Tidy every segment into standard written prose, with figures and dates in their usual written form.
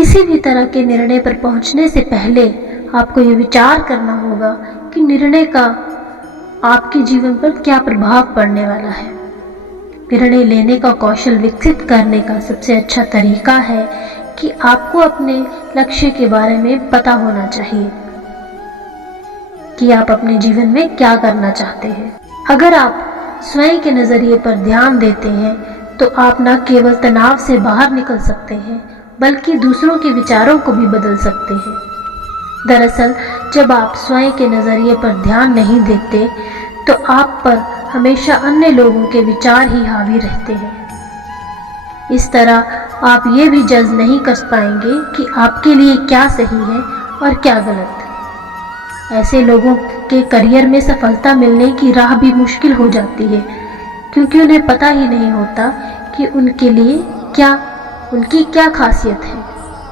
किसी भी तरह के निर्णय पर पहुंचने से पहले आपको ये विचार करना होगा कि निर्णय का आपके जीवन पर क्या प्रभाव पड़ने वाला है। निर्णय लेने का कौशल विकसित करने का सबसे अच्छा तरीका है कि आपको अपने लक्ष्य के बारे में पता होना चाहिए कि आप अपने जीवन में क्या करना चाहते हैं। अगर आप स्वयं के नज़रिए पर ध्यान देते हैं तो आप न केवल तनाव से बाहर निकल सकते हैं बल्कि दूसरों के विचारों को भी बदल सकते हैं। दरअसल जब आप स्वयं के नज़रिए पर ध्यान नहीं देते तो आप पर हमेशा अन्य लोगों के विचार ही हावी रहते हैं। इस तरह आप ये भी जज नहीं कर पाएंगे कि आपके लिए क्या सही है और क्या गलत। ऐसे लोगों के करियर में सफलता मिलने की राह भी मुश्किल हो जाती है क्योंकि उन्हें पता ही नहीं होता कि उनकी क्या खासियत है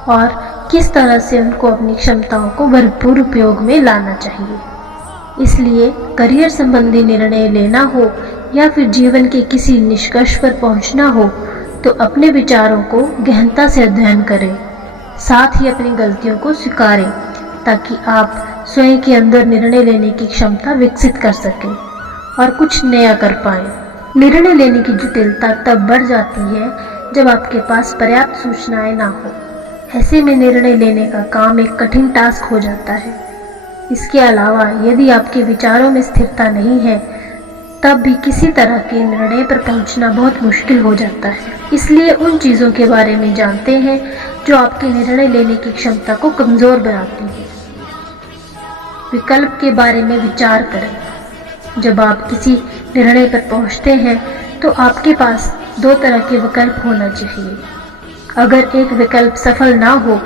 और किस तरह से उनको अपनी क्षमताओं को भरपूर उपयोग में लाना चाहिए। इसलिए करियर संबंधी निर्णय लेना हो या फिर जीवन के किसी निष्कर्ष पर पहुंचना हो तो अपने विचारों को गहनता से अध्ययन करें, साथ ही अपनी गलतियों को स्वीकारें ताकि आप स्वयं के अंदर निर्णय लेने की क्षमता विकसित कर सकें और कुछ नया कर पाएं। निर्णय लेने की जटिलता तब बढ़ जाती है जब आपके पास पर्याप्त सूचनाएं ना हो। ऐसे में निर्णय लेने का काम एक कठिन टास्क हो जाता है। इसके अलावा यदि आपके विचारों में स्थिरता नहीं है तब भी किसी तरह के निर्णय पर पहुंचना बहुत मुश्किल हो जाता है। इसलिए उन चीज़ों के बारे में जानते हैं जो आपके निर्णय लेने की क्षमता को कमज़ोर बनाती है। विकल्प के बारे में विचार करें। जब आप किसी निर्णय पर पहुंचते हैं तो आपके पास दो तरह के विकल्प होना चाहिए। अगर एक विकल्प सफल ना हो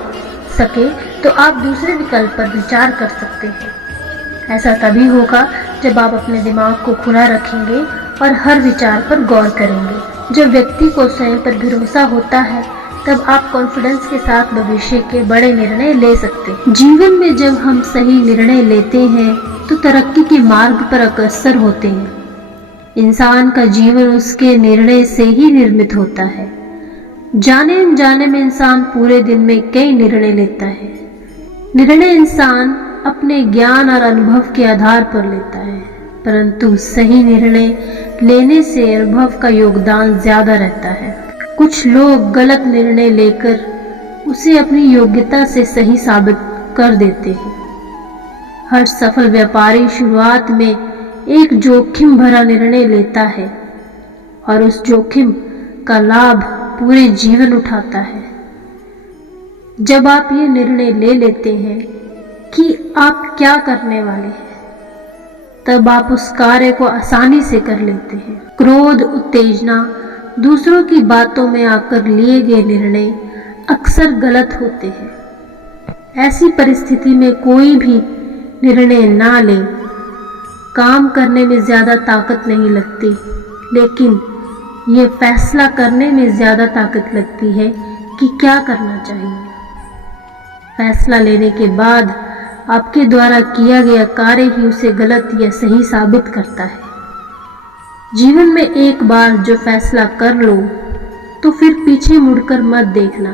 सके तो आप दूसरे विकल्प पर विचार कर सकते हैं। ऐसा तभी होगा जब आप अपने दिमाग को खुला रखेंगे और हर विचार पर गौर करेंगे। जब व्यक्ति को स्वयं पर भरोसा होता है तब आप कॉन्फिडेंस के साथ भविष्य के बड़े निर्णय ले सकते हैं। जीवन में जब हम सही निर्णय लेते हैं तो तरक्की के मार्ग पर अग्रसर होते हैं। इंसान का जीवन उसके निर्णय से ही निर्मित होता है। जाने अनजाने में इंसान पूरे दिन में कई निर्णय लेता है। निर्णय इंसान अपने ज्ञान और अनुभव के आधार पर लेता है, परंतु सही निर्णय लेने से अनुभव का योगदान ज्यादा रहता है। कुछ लोग गलत निर्णय लेकर उसे अपनी योग्यता से सही साबित कर देते हैं। हर सफल व्यापारी शुरुआत में एक जोखिम भरा निर्णय लेता है और उस जोखिम का लाभ पूरे जीवन उठाता है। जब आप ये निर्णय ले लेते हैं कि आप क्या करने वाले हैं तब आप उस कार्य को आसानी से कर लेते हैं। क्रोध, उत्तेजना, दूसरों की बातों में आकर लिए गए निर्णय अक्सर गलत होते हैं। ऐसी परिस्थिति में कोई भी निर्णय ना ले। काम करने में ज़्यादा ताकत नहीं लगती, लेकिन ये फैसला करने में ज़्यादा ताकत लगती है कि क्या करना चाहिए। फैसला लेने के बाद आपके द्वारा किया गया कार्य ही उसे गलत या सही साबित करता है। जीवन में एक बार जो फैसला कर लो तो फिर पीछे मुड़कर मत देखना,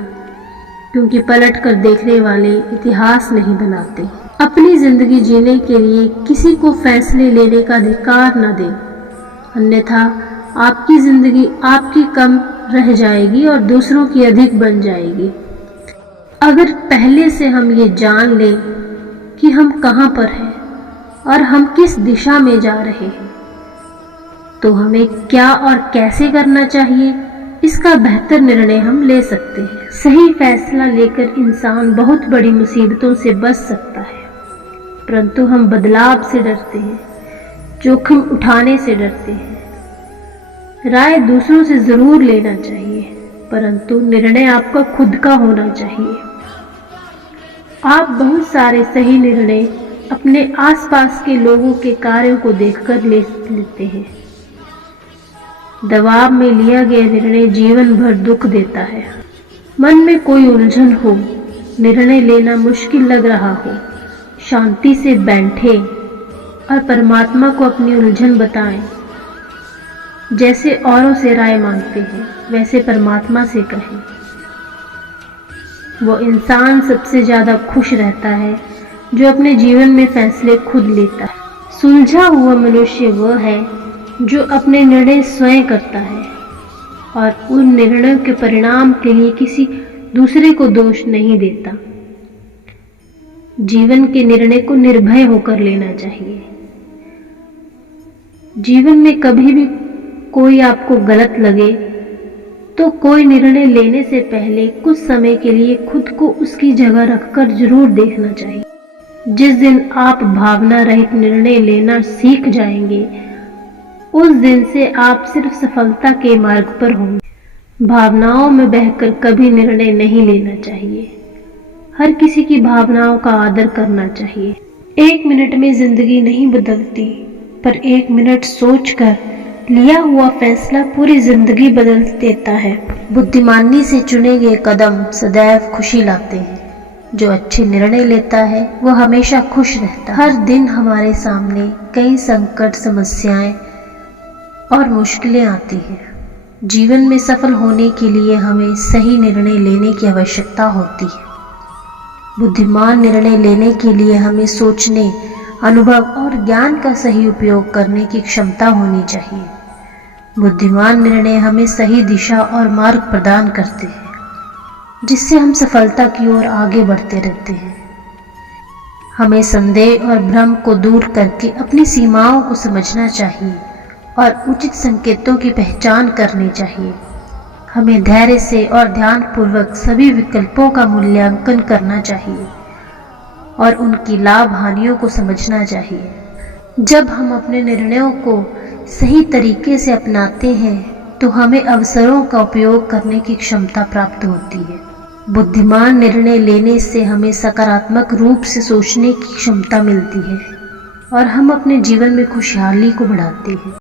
क्योंकि पलट कर देखने वाले इतिहास नहीं बनाते। अपनी जिंदगी जीने के लिए किसी को फैसले लेने का अधिकार न दें, अन्यथा आपकी जिंदगी आपकी कम रह जाएगी और दूसरों की अधिक बन जाएगी। अगर पहले से हम ये जान लें कि हम कहाँ पर हैं और हम किस दिशा में जा रहे हैं, तो हमें क्या और कैसे करना चाहिए, इसका बेहतर निर्णय हम ले सकते हैं। सही फैसला लेकर इंसान बहुत बड़ी मुसीबतों से बच सकता है, परंतु हम बदलाव से डरते हैं, जोखिम उठाने से डरते हैं। राय दूसरों से जरूर लेना चाहिए, परंतु निर्णय आपका खुद का होना चाहिए। आप बहुत सारे सही निर्णय अपने आसपास के लोगों के कार्यों को देखकर ले लेते हैं। दबाव में लिया गया निर्णय जीवन भर दुख देता है। मन में कोई उलझन हो, निर्णय लेना मुश्किल लग रहा हो, शांति से बैठे और परमात्मा को अपनी उलझन बताएं। जैसे औरों से राय मांगते हैं वैसे परमात्मा से कहें। वो इंसान सबसे ज़्यादा खुश रहता है जो अपने जीवन में फैसले खुद लेता है। सुलझा हुआ मनुष्य वह है जो अपने निर्णय स्वयं करता है और उन निर्णयों के परिणाम के लिए किसी दूसरे को दोष नहीं देता। जीवन के निर्णय को निर्भय होकर लेना चाहिए। जीवन में कभी भी कोई आपको गलत लगे तो कोई निर्णय लेने से पहले कुछ समय के लिए खुद को उसकी जगह रखकर जरूर देखना चाहिए। जिस दिन आप भावना रहित निर्णय लेना सीख जाएंगे, उस दिन से आप सिर्फ सफलता के मार्ग पर होंगे। भावनाओं में बहकर कभी निर्णय नहीं लेना चाहिए। हर किसी की भावनाओं का आदर करना चाहिए। 1 मिनट में जिंदगी नहीं बदलती, पर 1 मिनट सोचकर लिया हुआ फैसला पूरी जिंदगी बदल देता है। बुद्धिमानी से चुने गए कदम सदैव खुशी लाते हैं। जो अच्छे निर्णय लेता है वो हमेशा खुश रहता है। हर दिन हमारे सामने कई संकट, समस्याएं और मुश्किलें आती हैं। जीवन में सफल होने के लिए हमें सही निर्णय लेने की आवश्यकता होती है। बुद्धिमान निर्णय लेने के लिए हमें सोचने, अनुभव और ज्ञान का सही उपयोग करने की क्षमता होनी चाहिए। बुद्धिमान निर्णय हमें सही दिशा और मार्ग प्रदान करते हैं, जिससे हम सफलता की ओर आगे बढ़ते रहते हैं। हमें संदेह और भ्रम को दूर करके अपनी सीमाओं को समझना चाहिए और उचित संकेतों की पहचान करनी चाहिए। हमें धैर्य से और ध्यानपूर्वक सभी विकल्पों का मूल्यांकन करना चाहिए और उनकी लाभ हानियों को समझना चाहिए। जब हम अपने निर्णयों को सही तरीके से अपनाते हैं तो हमें अवसरों का उपयोग करने की क्षमता प्राप्त होती है। बुद्धिमान निर्णय लेने से हमें सकारात्मक रूप से सोचने की क्षमता मिलती है और हम अपने जीवन में खुशहाली को बढ़ाते हैं।